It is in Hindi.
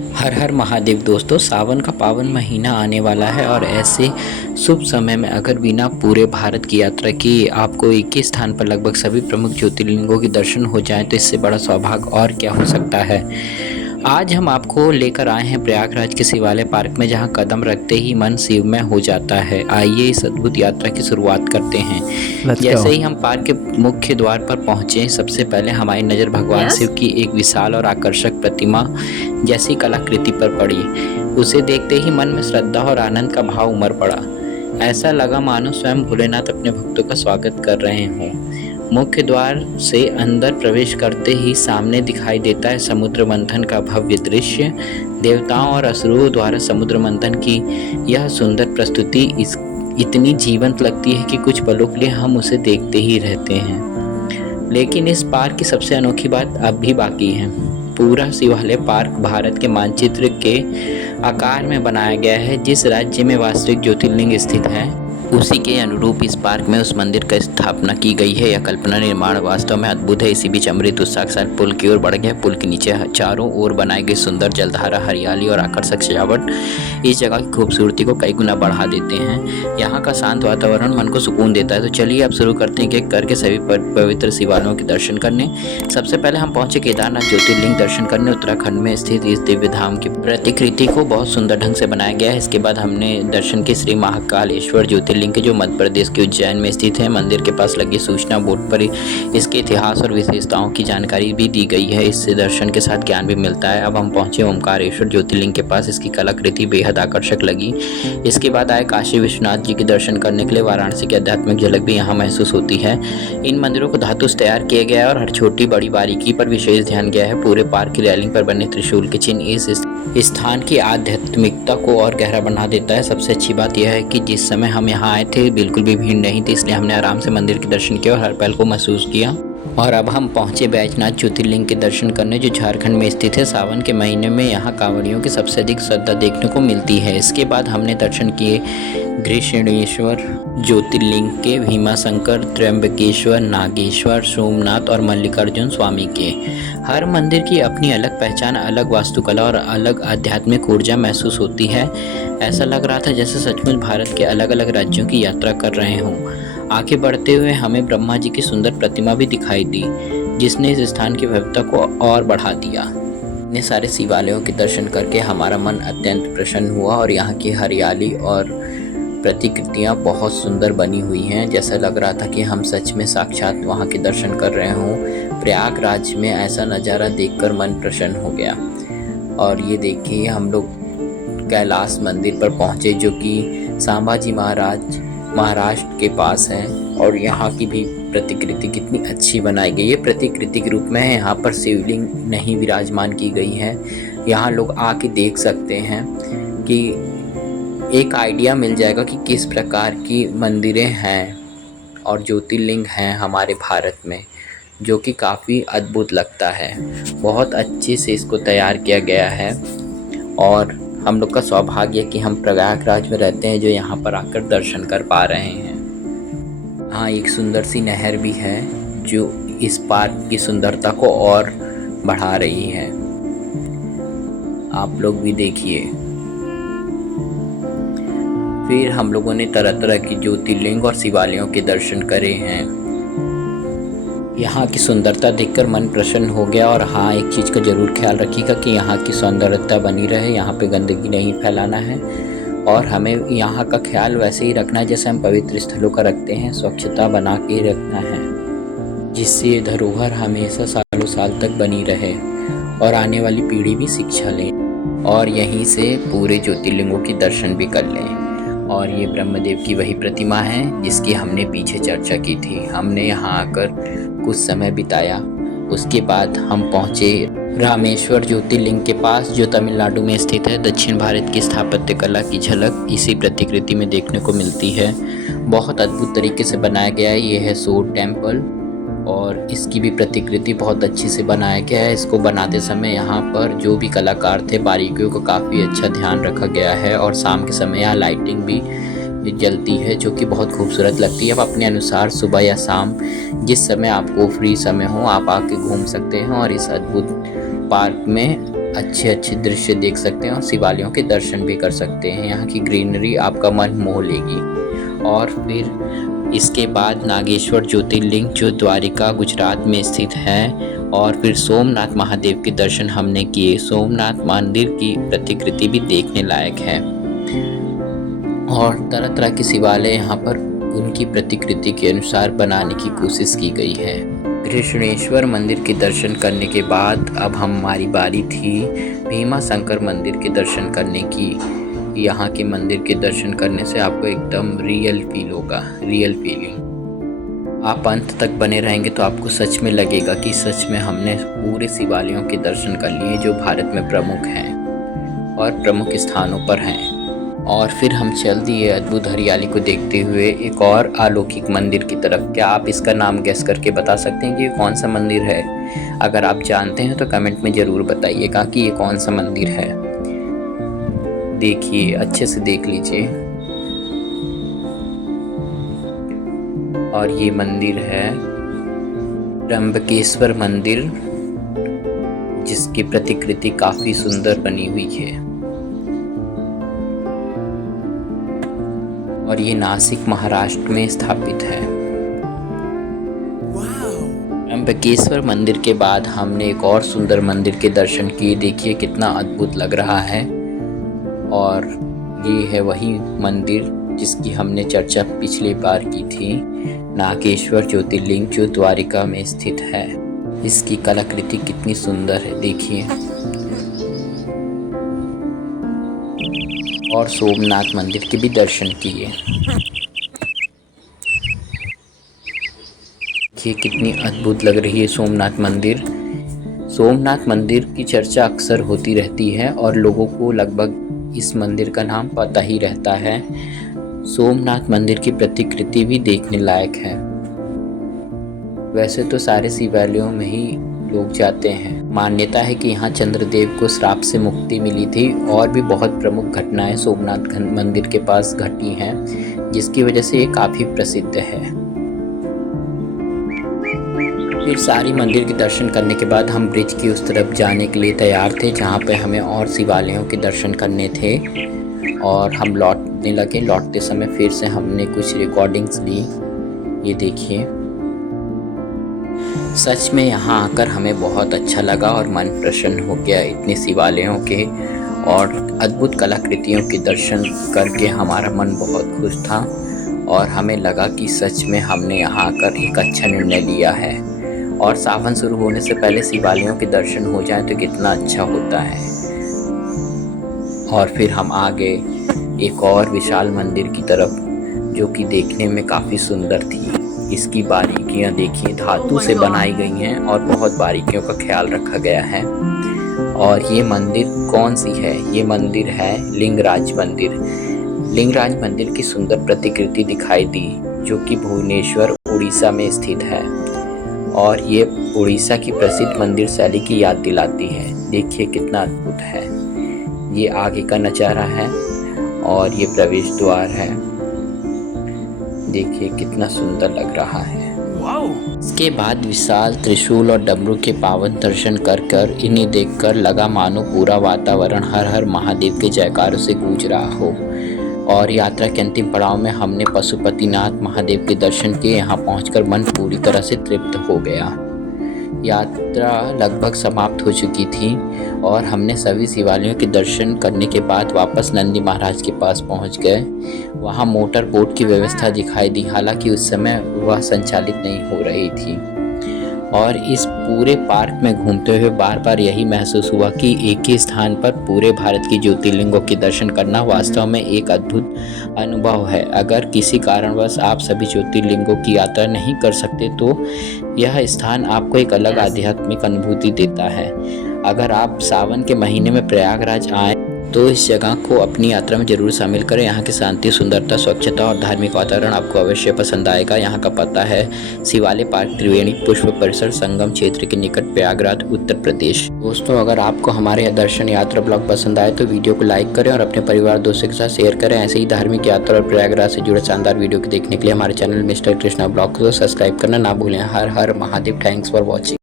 हर हर महादेव दोस्तों, सावन का पावन महीना आने वाला है और ऐसे शुभ समय में अगर बिना पूरे भारत की यात्रा किए आपको एक ही स्थान पर लगभग सभी प्रमुख ज्योतिर्लिंगों के दर्शन हो जाएं तो इससे बड़ा सौभाग्य और क्या हो सकता है। आज हम आपको लेकर आए हैं प्रयागराज के शिवालय पार्क में, जहां कदम रखते ही मन शिवमय हो जाता है। आइए इस अद्भुत यात्रा की शुरुआत करते हैं। Let's go. जैसे ही हम पार्क के मुख्य द्वार पर पहुंचे, सबसे पहले हमारी नज़र भगवान यस। शिव की एक विशाल और आकर्षक प्रतिमा जैसी कलाकृति पर पड़ी। उसे देखते ही मन में श्रद्धा और आनंद का भाव उमड़ पड़ा। ऐसा लगा मानो स्वयं भोलेनाथ अपने भक्तों का स्वागत कर रहे हों। मुख्य द्वार से अंदर प्रवेश करते ही सामने दिखाई देता है समुद्र मंथन का भव्य दृश्य। देवताओं और असुरों द्वारा समुद्र मंथन की यह सुंदर प्रस्तुति इतनी जीवंत लगती है कि कुछ पलों के लिए हम उसे देखते ही रहते हैं। लेकिन इस पार्क की सबसे अनोखी बात अब भी बाकी है। पूरा शिवालय पार्क भारत के मानचित्र के आकार में बनाया गया है। जिस राज्य में वास्तविक ज्योतिर्लिंग स्थित है उसी के अनुरूप इस पार्क में उस मंदिर का स्थापना की गई है। यह कल्पना निर्माण वास्तव में अद्भुत है। इसी बीच अमृत उत्साह के साथ पुल की ओर बढ़ गया। पुल के नीचे चारों ओर बनाई गई सुंदर जलधारा, हरियाली और आकर्षक सजावट इस जगह की खूबसूरती को कई गुना बढ़ा देते हैं। यहाँ का शांत वातावरण मन को सुकून देता है। तो चलिए अब शुरू करते हैं कि करके सभी पवित्र शिवालयों के दर्शन करने। सबसे पहले हम पहुंचे केदारनाथ ज्योतिर्लिंग दर्शन करने। उत्तराखंड में स्थित इस दिव्य धाम की प्रतिकृति को बहुत सुंदर ढंग से बनाया गया है। इसके बाद हमने दर्शन के श्री महाकालेश्वर ज्योतिर्लिंग के, जो मध्य प्रदेश के उज्जैन में स्थित है। मंदिर के पास लगी सूचना बोर्ड पर इसके इतिहास और विशेषताओं की जानकारी भी दी गई है। इससे दर्शन के साथ ज्ञान भी मिलता है। अब हम पहुंचे ओमकारेश्वर ज्योतिर्लिंग के पास। इसकी कलाकृति बेहद आकर्षक लगी। इसके बाद आए काशी विश्वनाथ जी के दर्शन करने के लिए। वाराणसी की आध्यात्मिक झलक भी यहाँ महसूस होती है। इन मंदिरों को धातु से तैयार किया गया है और हर छोटी बड़ी बारीकी पर विशेष ध्यान गया है। पूरे पार्क की रेलिंग पर बने त्रिशूल के चिन्ह इस स्थान की आध्यात्मिकता को और गहरा बना देता है। सबसे अच्छी बात यह है कि जिस समय हम यहाँ आए थे बिल्कुल भी भीड़ नहीं थी, इसलिए हमने आराम से मंदिर के दर्शन किए और हर पल को महसूस किया। और अब हम पहुंचे बैजनाथ ज्योतिर्लिंग के दर्शन करने, जो झारखंड में स्थित है। सावन के महीने में यहाँ कांवड़ियों की सबसे अधिक श्रद्धा देखने को मिलती है। इसके बाद हमने दर्शन किए गृष्णेश्वर ज्योतिर्लिंग के, भीमाशंकर, त्र्यंबकेश्वर, नागेश्वर, सोमनाथ और मल्लिकार्जुन स्वामी के। हर मंदिर की अपनी अलग पहचान, अलग वास्तुकला और अलग आध्यात्मिक ऊर्जा महसूस होती है। ऐसा लग रहा था जैसे सचमुच भारत के अलग अलग राज्यों की यात्रा कर रहे हों। आगे बढ़ते हुए हमें ब्रह्मा जी की सुंदर प्रतिमा भी दिखाई दी, जिसने इस स्थान की भव्यता को और बढ़ा दिया। इतने सारे शिवालयों के दर्शन करके हमारा मन अत्यंत प्रसन्न हुआ और यहाँ की हरियाली और प्रतिकृतियाँ बहुत सुंदर बनी हुई हैं। जैसा लग रहा था कि हम सच में साक्षात वहाँ के दर्शन कर रहे हों। प्रयागराज में ऐसा नज़ारा देखकर मन प्रसन्न हो गया। और ये देखिए, हम लोग कैलाश मंदिर पर पहुँचे, जो कि संभाजी महाराष्ट्र के पास है। और यहाँ की भी प्रतिकृति कितनी अच्छी बनाई गई है। प्रतिकृति के रूप में यहाँ पर शिवलिंग नहीं विराजमान की गई है। यहाँ लोग आके देख सकते हैं कि एक आइडिया मिल जाएगा कि किस प्रकार की मंदिरें हैं और ज्योतिर्लिंग हैं हमारे भारत में, जो कि काफ़ी अद्भुत लगता है। बहुत अच्छे से इसको तैयार किया गया है और हम लोग का सौभाग्य है कि हम प्रयागराज में रहते हैं, जो यहाँ पर आकर दर्शन कर पा रहे हैं। हाँ, एक सुंदर सी नहर भी है जो इस पार्क की सुंदरता को और बढ़ा रही है। आप लोग भी देखिए। फिर हम लोगों ने तरह तरह की ज्योतिर्लिंग और शिवालयों के दर्शन करे हैं। यहाँ की सुंदरता देखकर मन प्रसन्न हो गया। और हाँ, एक चीज़ का ज़रूर ख्याल रखिएगा कि यहाँ की सौंदर्यता बनी रहे। यहाँ पे गंदगी नहीं फैलाना है और हमें यहाँ का ख्याल वैसे ही रखना है जैसे हम पवित्र स्थलों का रखते हैं। स्वच्छता बना के रखना है, जिससे ये धरोहर हमेशा सालों साल तक बनी रहे और आने वाली पीढ़ी भी शिक्षा ले और यहीं से पूरे ज्योतिर्लिंगों की दर्शन भी कर लें। और ये ब्रह्मदेव की वही प्रतिमा है जिसकी हमने पीछे चर्चा की थी। हमने यहाँ आकर कुछ समय बिताया। उसके बाद हम पहुँचे रामेश्वर ज्योतिर्लिंग के पास, जो तमिलनाडु में स्थित है। दक्षिण भारत की स्थापत्य कला की झलक इसी प्रतिकृति में देखने को मिलती है। बहुत अद्भुत तरीके से बनाया गया है। ये है सोर टेम्पल और इसकी भी प्रतिकृति बहुत अच्छी से बनाया गया है। इसको बनाते समय यहाँ पर जो भी कलाकार थे, बारीकियों का काफ़ी अच्छा ध्यान रखा गया है। और शाम के समय यहाँ लाइटिंग भी जलती है, जो कि बहुत खूबसूरत लगती है। आप अपने अनुसार सुबह या शाम, जिस समय आपको फ्री समय हो, आप आके घूम सकते हैं और इस अद्भुत पार्क में अच्छे अच्छे दृश्य देख सकते हैं और शिवालयों के दर्शन भी कर सकते हैं। यहाँ की ग्रीनरी आपका मन मोह लेगी। और फिर इसके बाद नागेश्वर ज्योतिर्लिंग जो द्वारिका गुजरात में स्थित है, और फिर सोमनाथ महादेव के दर्शन हमने किए। सोमनाथ मंदिर की प्रतिकृति भी देखने लायक है और तरह तरह के शिवालय यहाँ पर उनकी प्रतिकृति के अनुसार बनाने की कोशिश की गई है। कृष्णेश्वर मंदिर के दर्शन करने के बाद अब हमारी बारी थी भीमा शंकर मंदिर के दर्शन करने की। यहाँ के मंदिर के दर्शन करने से आपको एकदम रियल फील होगा, रियल फीलिंग। आप अंत तक बने रहेंगे तो आपको सच में लगेगा कि सच में हमने पूरे शिवालयों के दर्शन कर लिए जो भारत में प्रमुख हैं और प्रमुख स्थानों पर हैं। और फिर हम चल दिए अद्भुत हरियाली को देखते हुए एक और अलौकिक मंदिर की तरफ। क्या आप इसका नाम गेस करके बता सकते हैं कि ये कौन सा मंदिर है? अगर आप जानते हैं तो कमेंट में ज़रूर बताइएगा कि ये कौन सा मंदिर है। देखिए, अच्छे से देख लीजिए। और ये मंदिर है त्र्यंबकेश्वर मंदिर, जिसकी प्रतिकृति काफ़ी सुंदर बनी हुई है। और ये नासिक महाराष्ट्र में स्थापित है। त्र्यंबकेश्वर मंदिर के बाद हमने एक और सुंदर मंदिर के दर्शन किए। देखिए कितना अद्भुत लग रहा है। और ये है वही मंदिर जिसकी हमने चर्चा पिछली बार की थी, नागेश्वर ज्योतिर्लिंग जो द्वारिका में स्थित है। इसकी कलाकृति कितनी सुंदर है, देखिए। और सोमनाथ मंदिर के भी दर्शन किए। देखिए कितनी अद्भुत लग रही है सोमनाथ मंदिर। सोमनाथ मंदिर की चर्चा अक्सर होती रहती है और लोगों को लगभग इस मंदिर का नाम पता ही रहता है। सोमनाथ मंदिर की प्रतिकृति भी देखने लायक है। वैसे तो सारे शिवालयों में ही लोग जाते हैं। मान्यता है कि यहाँ चंद्रदेव को श्राप से मुक्ति मिली थी और भी बहुत प्रमुख घटनाएं सोमनाथ मंदिर के पास घटी हैं, जिसकी वजह से ये काफ़ी प्रसिद्ध है। फिर सारी मंदिर के दर्शन करने के बाद हम ब्रिज की उस तरफ जाने के लिए तैयार थे जहाँ पे हमें और शिवालयों के दर्शन करने थे। और हम लौटने लगे। लौटते समय फिर से हमने कुछ रिकॉर्डिंग्स ली। ये देखिए, सच में यहाँ आकर हमें बहुत अच्छा लगा और मन प्रसन्न हो गया। इतने शिवालयों के और अद्भुत कलाकृतियों के दर्शन करके हमारा मन बहुत खुश था और हमें लगा कि सच में हमने यहाँ आकर एक अच्छा निर्णय लिया है। और सावन शुरू होने से पहले शिवालयों के दर्शन हो जाएं तो कितना अच्छा होता है। और फिर हम आगे एक और विशाल मंदिर की तरफ, जो कि देखने में काफ़ी सुंदर थी। इसकी बारीकियां देखिए, धातु से बनाई गई हैं और बहुत बारीकियों का ख्याल रखा गया है। और ये मंदिर कौन सी है? ये मंदिर है लिंगराज मंदिर। लिंगराज मंदिर की सुंदर प्रतिकृति दिखाई दी, जो कि भुवनेश्वर उड़ीसा में स्थित है। और ये उड़ीसा की प्रसिद्ध मंदिर शैली की याद दिलाती है। देखिए कितना अद्भुत है। ये आगे का नज़ारा है और ये प्रवेश द्वार है। देखिए कितना सुंदर लग रहा है। इसके बाद विशाल त्रिशूल और डमरू के पावन दर्शन कर इन्हें देखकर लगा मानो पूरा वातावरण हर हर महादेव के जयकारों से गूंज रहा हो। और यात्रा के अंतिम पड़ाव में हमने पशुपतिनाथ महादेव के दर्शन किए। यहाँ पहुंचकर मन पूरी तरह से तृप्त हो गया। यात्रा लगभग समाप्त हो चुकी थी और हमने सभी शिवालयों के दर्शन करने के बाद वापस नंदी महाराज के पास पहुंच गए। वहां मोटर बोट की व्यवस्था दिखाई दी, हालांकि उस समय वह संचालित नहीं हो रही थी। और इस पूरे पार्क में घूमते हुए बार बार यही महसूस हुआ कि एक ही स्थान पर पूरे भारत की ज्योतिर्लिंगों के दर्शन करना वास्तव में एक अद्भुत अनुभव है। अगर किसी कारणवश आप सभी ज्योतिर्लिंगों की यात्रा नहीं कर सकते तो यह स्थान आपको एक अलग आध्यात्मिक अनुभूति देता है। अगर आप सावन के महीने में प्रयागराज आएँ तो इस जगह को अपनी यात्रा में जरूर शामिल करें। यहाँ की शांति, सुंदरता, स्वच्छता और धार्मिक वातावरण आपको अवश्य पसंद आएगा। यहाँ का पता है शिवालय पार्क, त्रिवेणी पुष्प परिसर, संगम क्षेत्र के निकट, प्रयागराज, उत्तर प्रदेश। दोस्तों, अगर आपको हमारे यह दर्शन यात्रा ब्लॉग पसंद आए तो वीडियो को लाइक करें और अपने परिवार दोस्तों के साथ शेयर करें। ऐसे ही धार्मिक यात्रा और प्रयागराज से जुड़े शानदार वीडियो को देखने के लिए हमारे चैनल मिस्टर कृष्णा ब्लॉग को सब्सक्राइब करना ना भूलें। हर हर महादेव। Thanks for watching.